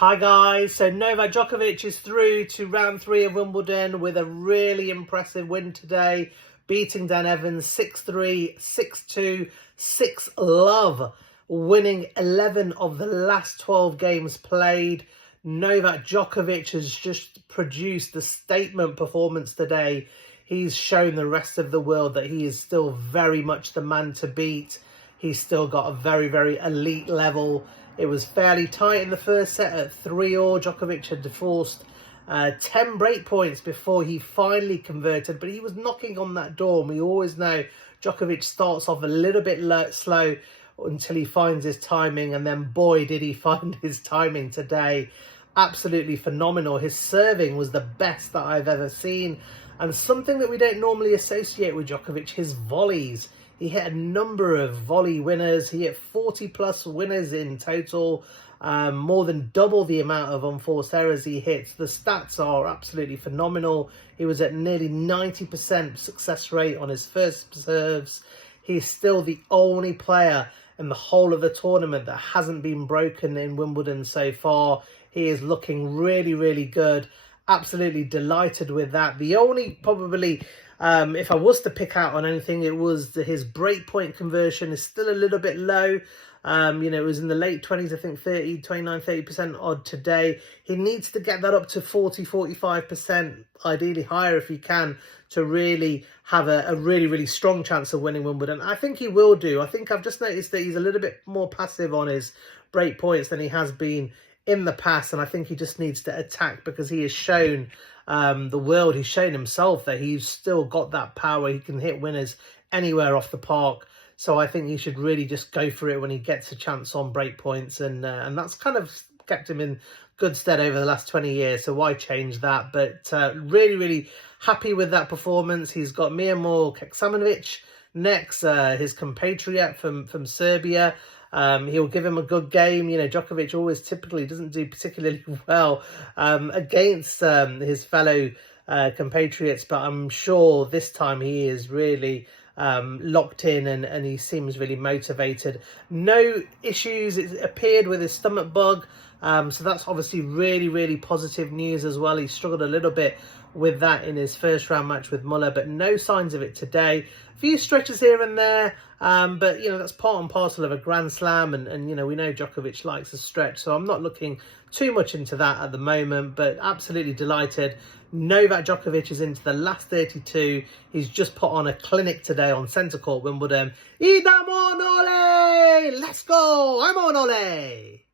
Hi guys, so Novak Djokovic is through to round 3 of Wimbledon with a really impressive win today, beating Dan Evans 6-3, 6-2, 6-love, winning 11 of the last 12 games played. Novak Djokovic has just produced the statement performance today. He's shown the rest of the world that he is still very much the man to beat. He's still got a very, very elite level. It was fairly tight in the first set at 3-all. Djokovic had forced 10 break points before he finally converted, but he was knocking on that door. And we always know Djokovic starts off a little bit slow until he finds his timing, and then boy did he find his timing today. Absolutely phenomenal. His serving was the best that I've ever seen, and something that we don't normally associate with Djokovic, his volleys. He hit a number of volley winners. He hit 40 plus winners in total, more than double the amount of unforced errors he hits. The stats are absolutely phenomenal. He was at nearly 90% success rate on his first serves. He's still the only player in the whole of the tournament that hasn't been broken in Wimbledon so far. He is looking really, really good. Absolutely delighted with that. The only probably, if I was to pick out on anything, it was his breakpoint conversion is still a little bit low. It was in the late 20s, I think 30% odd today. He needs to get that up to 45%, ideally higher if he can, to really have a really, really strong chance of winning Wimbledon. I think he will do. I think I've just noticed that he's a little bit more passive on his break points than he has been in the past, and I think he just needs to attack, because he has shown the world, he's shown himself that he's still got that power. He can hit winners anywhere off the park. So I think he should really just go for it when he gets a chance on break points, and that's kind of kept him in good stead over the last 20 years. So why change that? But really, really happy with that performance. He's got Miomir Kecmanovic next, his compatriot from Serbia. He'll give him a good game. Djokovic always typically doesn't do particularly well against his fellow compatriots, but I'm sure this time he is really locked in, and he seems really motivated. No issues, it appeared, with his stomach bug, so that's obviously really, really positive news as well. He struggled a little bit with that in his first round match with Muller, but no signs of it today. A few stretches here and there, but that's part and parcel of a Grand Slam, and we know Djokovic likes a stretch, so I'm not looking too much into that at the moment, but absolutely delighted. Novak Djokovic is into the last 32. He's just put on a clinic today on Centre Court, Wimbledon. Idam on ole! Let's go! I'm on ole!